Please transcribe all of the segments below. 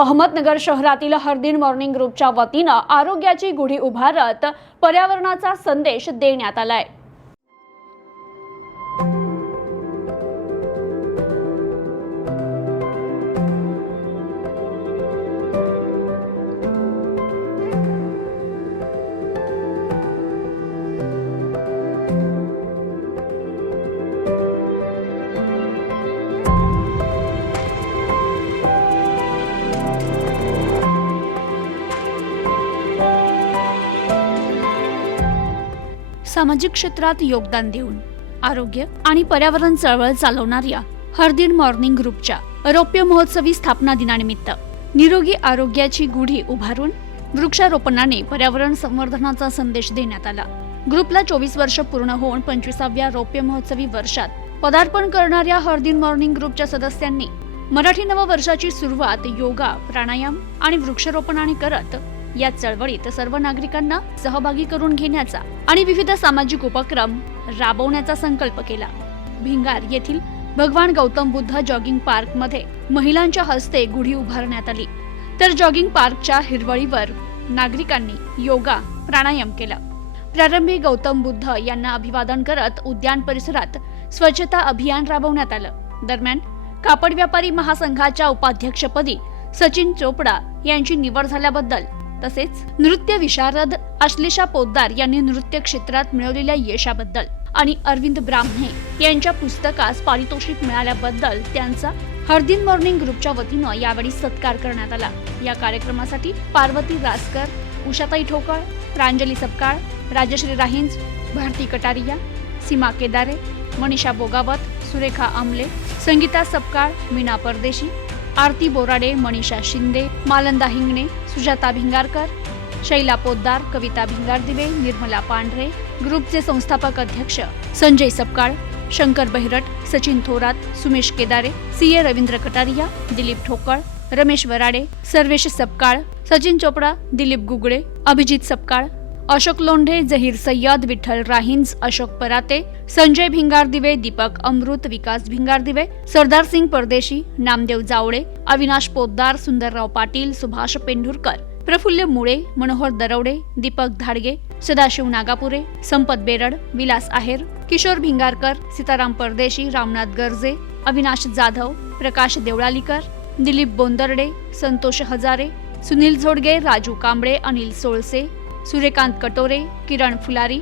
अहमदनगर शहरातील हरदिन मॉर्निंग ग्रुपच्या वतीनं आरोग्याची गुढी उभारत पर्यावरणाचा संदेश देण्यात आलाय. सामाजिक क्षेत्रात योगदान देऊन आरोग्य आणि पर्यावरण चळवळ चालवणाऱ्या हरदिन मॉर्निंग ग्रुपच्या रौप्य महोत्सवी स्थापना दिनानिमित्त निरोगी आरोग्याची गुढी उभारून वृक्षारोपणाने पर्यावरण संवर्धनाचा संदेश देण्यात आला. ग्रुपला चोवीस वर्ष पूर्ण होऊन पंचवीसाव्या रौप्य महोत्सवी वर्षात पदार्पण करणाऱ्या हरदिन मॉर्निंग ग्रुपच्या सदस्यांनी मराठी नववर्षाची सुरुवात योगा प्राणायाम आणि वृक्षारोपणाने करत या चळवळीत सर्व नागरिकांना सहभागी करून घेण्याचा आणि विविध सामाजिक उपक्रम राबवण्याचा संकल्प केला. भिंगार येथील भगवान गौतम बुद्ध जॉगिंग पार्कमध्ये महिलांच्या हस्ते गुढी उभारण्यात आली. तर जॉगिंग पार्कच्या हिरवळीवर नागरिकांनी योगा प्राणायाम केला. प्रारंभी गौतम बुद्ध यांना अभिवादन करत उद्यान परिसरात स्वच्छता अभियान राबवण्यात आलं. दरम्यान कापड व्यापारी महासंघाच्या उपाध्यक्षपदी सचिन चोपडा यांची निवड झाल्याबद्दल तसेच नृत्य विशारद अश्लेषा पोद्दार यांनी नृत्य क्षेत्रात मिळवलेल्या यशाबद्दल आणि अरविंद ब्राह्मणे यांच्या पुस्तकास पारितोषिक मिळाल्याबद्दल त्यांचा हरदिन मॉर्निंग ग्रुपच्या वतीनं यावेळी सत्कार करण्यात आला. या कार्यक्रमासाठी पार्वती रासकर उषाताई ठोकळ प्रांजली सपकाळ राजश्री राहिंज भारती कटारिया सीमा केदारे मनीषा बोगावत सुरेखा आमले संगीता सपकाळ मीना परदेशी आरती बोराडे मनीषा शिंदे मालंदा हिंगणे सुजाता भिंगारकर शैला पोद्दार कविता भिंगारदिवे निर्मला पांढरे ग्रुपचे संस्थापक अध्यक्ष संजय सपकाळ शंकर बहिरट सचिन थोरात सुमेश केदारे सी ए रवींद्र कटारिया दिलीप ठोकळ रमेश वराडे सर्वेश सपकाळ सचिन चोपडा दिलीप गुगळे अभिजित सपकाळ अशोक लोंढे जहीर सय्यद विठ्ठल राहिंज अशोक पराते संजय भिंगारदिवे दीपक अमृत विकास भिंगारदिवे सरदार सिंग परदेशी नामदेव जावळे अविनाश पोद्दार सुंदरराव पाटील सुभाष पेंढुरकर प्रफुल्ल मुळे मनोहर दरवडे दीपक धाडगे सदाशिव नागापुरे संपत बेरड विलास आहेर किशोर भिंगारकर सीताराम परदेशी रामनाथ गर्जे अविनाश जाधव प्रकाश देवळालीकर दिलीप बोंदर्डे संतोष हजारे सुनील झोडगे राजू कांबळे अनिल सोळसे सूर्यकांत कटोरे किरण फुलारी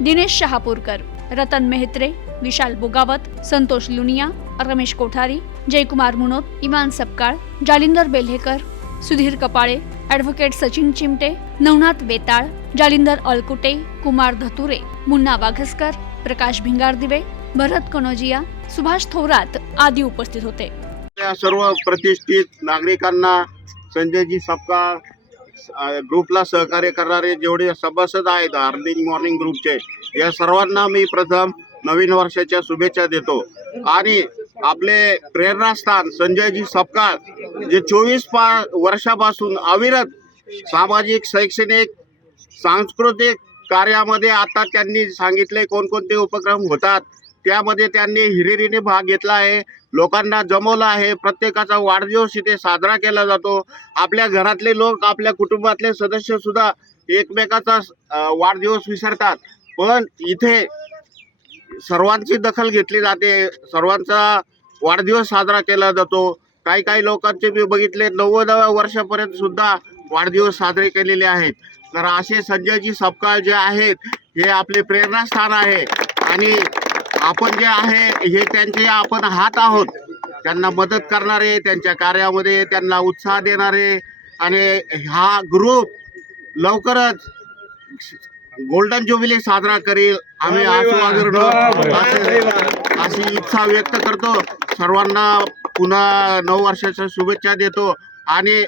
दिनेश शहापूरकर रतन मेहत्रे विशाल बोगावत संतोष लुनिया रमेश कोठारी जयकुमार मुनोत इमान सपकाळ जालिंदर बेल्हेकर सुधीर कपाळे ॲडव्होकेट सचिन चिमटे नवनाथ वेताळ जालिंदर अलकुटे कुमार धतुरे मुन्ना वाघसकर प्रकाश भिंगारदिवे भरत कनोजिया सुभाष थोरात आदी उपस्थित होते. या सर्व प्रतिष्ठित नागरिकांना संजयजी सपकाळ ग्रुपला सहकार्य करणारे जेवढे सभासद आहेत अर्निंग मॉर्निंग ग्रुपचे या सर्वांना मी प्रथम नवीन वर्षाच्या शुभेच्छा देतो. आणि आपले प्रेरणास्थान संजयजी सपकाळ जे चोवीस पा वर्षापासून अविरत सामाजिक शैक्षणिक सांस्कृतिक कार्यामध्ये आता त्यांनी सांगितले कोणकोणते उपक्रम होतात त्यामध्ये त्यांनी हिरिरीने भाग घेतला आहे. लोकांना जमवलं आहे. प्रत्येकाचा वाढदिवस इथे साजरा केला जातो. आपल्या घरातले लोक आपल्या कुटुंबातले सदस्य सुद्धा एकमेकाचा वाढदिवस विसरतात. पण इथे सर्वांची दखल घेतली जाते. सर्वांचा वाढदिवस साजरा केला जातो. काही काही लोकांचे मी बघितले नव्वदाव्या वर्षापर्यंत सुद्धा वाढदिवस साजरे केलेले आहेत. तर असे संजयजी सपकाळ जे आहेत हे आपले प्रेरणास्थान आहे. आणि आपण जे आहे हे त्यांचे आपण हात आहोत. त्यांना मदत करणारे त्यांच्या कार्यामध्ये त्यांना उत्साह देणारे आणि हा ग्रुप लवकरच गोल्डन ज्युबिली साजरा करेल. आम्ही अशी इच्छा व्यक्त करतो. सर्वांना पुन्हा नऊ वर्षाच्या शुभेच्छा देतो. आणि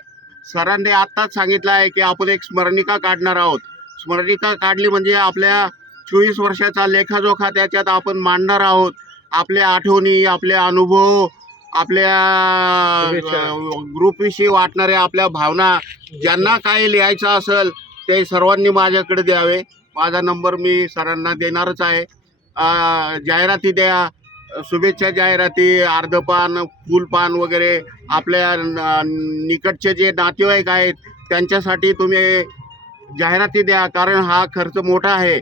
सरांनी आत्ताच सांगितलं आहे की आपण एक स्मरणिका काढणार आहोत. स्मरणिका काढली म्हणजे आपल्या चोवीस वर्षाचा लेखाजोखा त्याच्यात आपण मांडणार आहोत. आपल्या आठवणी आपले अनुभव आपल्या ग्रुपविषयी वाटणाऱ्या आपल्या भावना ज्यांना काय लिहायचं असेल ते सर्वांनी माझ्याकडे द्यावे. माझा नंबर मी सरांना देणारच आहे. जाहिराती द्या. शुभेच्छा जाहिराती अर्धपान फुलपान वगैरे. आपल्या निकटचे जे नातेवाईक आहेत त्यांच्यासाठी तुम्ही जाहिराती द्या कारण हा खर्च मोठा आहे.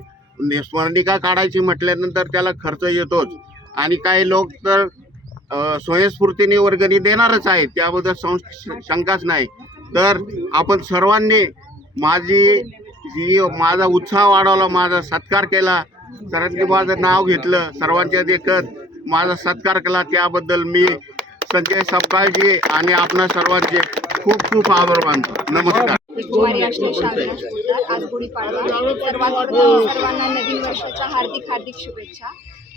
स्मरणिका काढायची म्हटल्यानंतर त्याला खर्च येतोच. आणि काही लोक तर स्वयंस्फूर्तीने वर्गणी देणारच आहेत. त्याबद्दल सं शंकाच नाही. तर आपण सर्वांनी माझी जी माझा उत्साह वाढवला माझा सत्कार केला. सर्वांनी माझं नाव घेतलं सर्वांच्या देखत माझा सत्कार केला. त्याबद्दल मी संजय सपकाळजी आणि आपणा सर्वांचे खूप खूप आभार मानतो. नमस्कार. कुमारी आश्लेष अविनाश बोलतात. आज गुढीपाडवा. सर्वांना नवीन वर्षाच्या हार्दिक हार्दिक शुभेच्छा.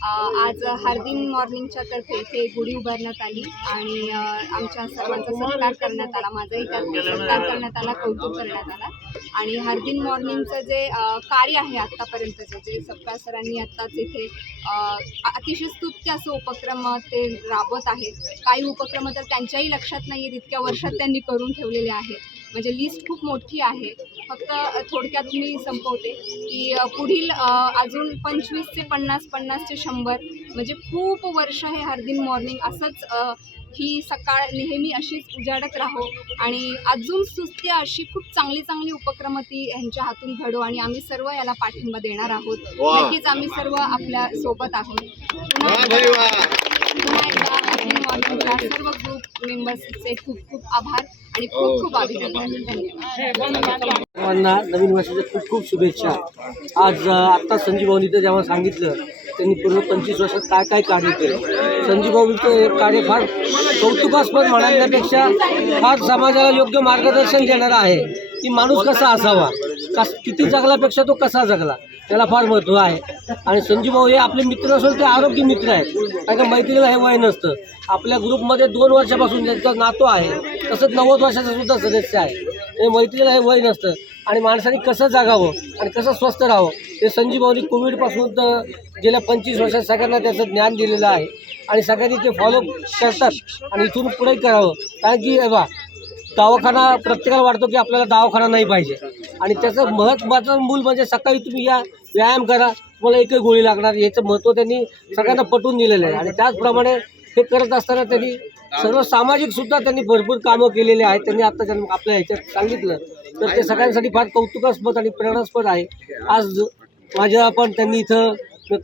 आज हार्दिन मॉर्निंगच्या तर्फे इथे गुढी उभारण्यात आली आणि आमच्या सर्वांचा सत्कार करण्यात आला माझाही त्यात सत्कार करण्यात आला कौतुक करण्यात आला. आणि हार्दिन मॉर्निंगचं जे कार्य आहे आत्तापर्यंतचं जे सप्ताह सरांनी आत्ताच इथे अतिशय स्तुत्य असं उपक्रम ते राबवत आहेत. काही उपक्रम तर त्यांच्याही लक्षात नाही आहेत इतक्या वर्षात त्यांनी करून ठेवलेले आहेत. म्हणजे लिस्ट खूप मोठी आहे. फक्त थोडक्यात मी संपवते की पुढील अजून पंचवीस ते पन्नास पन्नास ते शंभर म्हणजे खूप वर्ष हे हरदिन मॉर्निंग असंच ही सकाळ नेहमी अशीच उजाडत राहो आणि अजून सुस्ती अशी खूप चांगली चांगली उपक्रम ती यांच्या हातून घडो आणि आम्ही सर्व याला पाठिंबा देणार आहोत. नक्कीच आम्ही सर्व आपल्यासोबत आहोत. मॉर्निंगच्या सर्व ग्रुप मेंबर्सचे खूप खूप आभार आणि खूप खूप अभिनंदन. धन्यवाद सर्वांना नवीन वर्षाच्या खूप खूप शुभेच्छा. आज आत्ता संजीव भाऊनी जेव्हा सांगितलं त्यांनी पूर्ण पंचवीस वर्षात काय काय कार्य केलं. संजीव भाऊचं हे कार्य फार कौतुकास्पद म्हणण्यापेक्षा फार समाजाला योग्य मार्गदर्शन देणारं आहे. की माणूस कसा असावा? कस किती जगल्यापेक्षा तो कसा जगला? त्याला फार महत्त्व आहे. आणि संजीव भाऊ हे आपले मित्र असून ते आरोग्य मित्र आहेत. कारण का मैत्रीला हे वय नसतं. आपल्या ग्रुपमध्ये दोन वर्षापासून त्यांचा नातो आहे तसंच नव्वद वर्षाचा सुद्धा सदस्य आहे. हे मैत्रीला हे वय नसतं. आणि माणसाने कसं जागावं आणि कसं स्वस्थ राहावं हे संजीव भाऊनी कोविडपासून तर गेल्या पंचवीस वर्षात सगळ्यांना त्याचं ज्ञान दिलेलं आहे. आणि सगळ्यांनी ते फॉलो करतात आणि इथून पुढे करावं. कारण की बा दवाखाना प्रत्येकाला वाटतो की आपल्याला दवाखाना नाही पाहिजे. आणि त्याचं महत्त्वाचं मूल म्हणजे सकाळी तुम्ही या व्यायाम करा तुम्हाला एकही गोळी लागणार याचं महत्त्व त्यांनी सगळ्यांना पटवून दिलेलं आहे. आणि त्याचप्रमाणे हे करत असताना त्यांनी सर्व सामाजिक सुद्धा त्यांनी भरपूर कामं केलेली आहेत. त्यांनी आता त्यांना आपल्या ह्याच्यात सांगितलं. तर ते सगळ्यांसाठी फार कौतुकास्पद आणि प्रेरणास्पद आहे. आज माझ्या पण त्यांनी इथं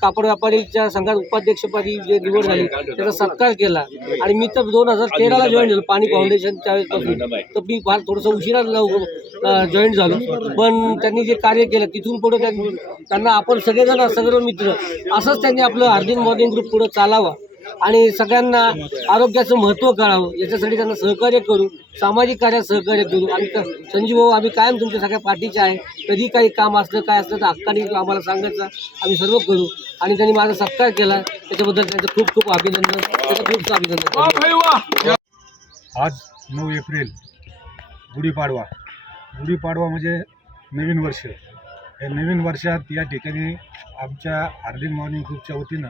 कापड व्यापारीच्या संघात उपाध्यक्षपदी जे निवड झाली त्याचा सत्कार केला. आणि मी तर दोन हजार तेराला जॉईन झालो पाणी फाउंडेशनच्या वेळेसपासून. तर मी फार थोडंसं उशिरा जॉईन झालो. पण त्यांनी जे कार्य केलं तिथून पुढे त्यांनी त्यांना आपण सगळेजण सर्व मित्र असंच त्यांनी आपलं हार्दिंग मॉर्निंग ग्रुप पुढं चालावा. आणि सगळ्यांना आरोग्याचं महत्त्व कळावं. याच्यासाठी त्यांना सहकार्य करू सामाजिक कार्यात सहकार्य करू. क- संजीव भाऊ आम्ही कायम तुमच्या सगळ्या पाठीचे आहे. कधी काही काम असलं काय असलं तर हक्काने आम्हाला सांगायचं. आम्ही सर्व करू. आणि त्यांनी माझा सत्कार केला. त्याच्याबद्दल त्यांचं खूप खूप अभिनंदन. त्याचं खूप खूप अभिनंदन. आज नऊ एप्रिल गुढीपाडवा. गुढीपाडवा म्हणजे नवीन वर्ष. या नवीन वर्षात या ठिकाणी आमच्या हार्दिक मॉर्निंग ग्रुपच्या वतीनं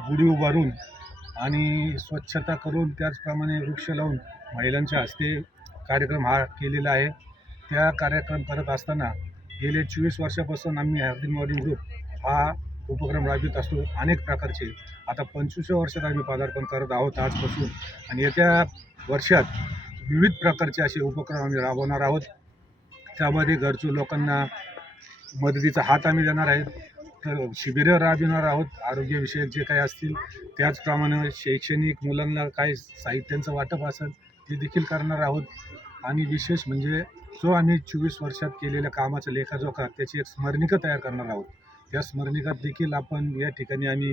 गुढी उभारून आणि स्वच्छता करून त्याचप्रमाणे वृक्ष लावून महिलांच्या हस्ते कार्यक्रम हा केलेला आहे. त्या कार्यक्रम करत असताना गेले चोवीस वर्षापासून आम्ही हार्दिक मॉर्निंग ग्रुप हा उपक्रम राबवित असतो. अनेक प्रकारचे. आता पंचवीसव्या वर्षात आम्ही पदार्पण करत आहोत आजपासून. आणि येत्या वर्षात विविध प्रकारचे असे उपक्रम आम्ही राबवणार आहोत. त्यामध्ये गरजू लोकांना मदतीचा हात आम्ही देणार आहेत. शिबिरं राबविणार आहोत. आरोग्यविषयक जे काही असतील त्याचप्रमाणे शैक्षणिक मुलांना काय साहित्यांचं वाटप असेल ते देखील करणार आहोत. आणि विशेष म्हणजे जो आम्ही चोवीस वर्षात केलेल्या कामाचा लेखाजोखा त्याची एक स्मरणिका तयार करणार आहोत. त्या स्मरणिकात देखील आपण या ठिकाणी आम्ही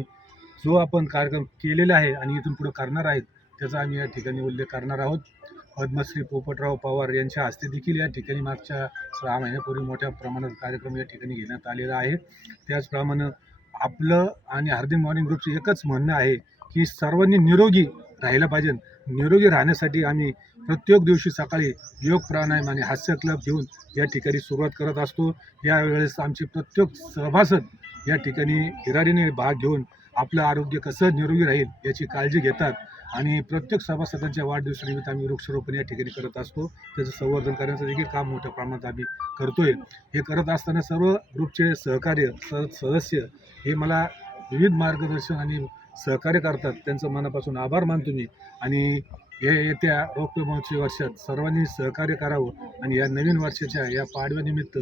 जो आपण कार्यक्रम केलेला आहे आणि इथून पुढे करणार आहेत त्याचा आम्ही या ठिकाणी उल्लेख करणार आहोत. पद्मश्री पोपटराव पवार यांच्या हस्ते देखील या ठिकाणी मागच्या सहा महिन्यापूर्वी मोठ्या प्रमाणात कार्यक्रम या ठिकाणी घेण्यात आलेला आहे. त्याचप्रमाणे आपलं आणि हार्दिक मॉर्निंग ग्रुपचं एकच म्हणणं आहे की सर्वांनी निरोगी राहिला पाहिजे. निरोगी राहण्यासाठी आम्ही प्रत्येक दिवशी सकाळी योग प्राणायाम आणि हास्य क्लब घेऊन या ठिकाणी सुरुवात करत असतो. यावेळेस आमचे प्रत्येक सभासद या ठिकाणी हिरारीने भाग घेऊन आपलं आरोग्य कसं निरोगी राहील याची काळजी घेतात. आणि प्रत्येक सभासदांच्या वाढदिवसानिमित्त आम्ही वृक्षारोपण या ठिकाणी करत असतो. त्याचं संवर्धन करण्याचं देखील काम मोठ्या प्रमाणात आम्ही करतोय. हे करत असताना सर्व ग्रुपचे सहकार्य स सदस्य हे मला विविध मार्गदर्शन आणि सहकार्य करतात. त्यांचं मनापासून आभार मानतो मी. आणि हे येत्या रौप्य महोत्सवी वर्षात सर्वांनी सहकार्य करावं आणि या नवीन वर्षाच्या या पाडव्यानिमित्त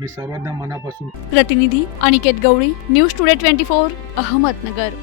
मी सर्वांना मनापासून प्रतिनिधी Aniket Gawali news today twenty four Ahmednagar.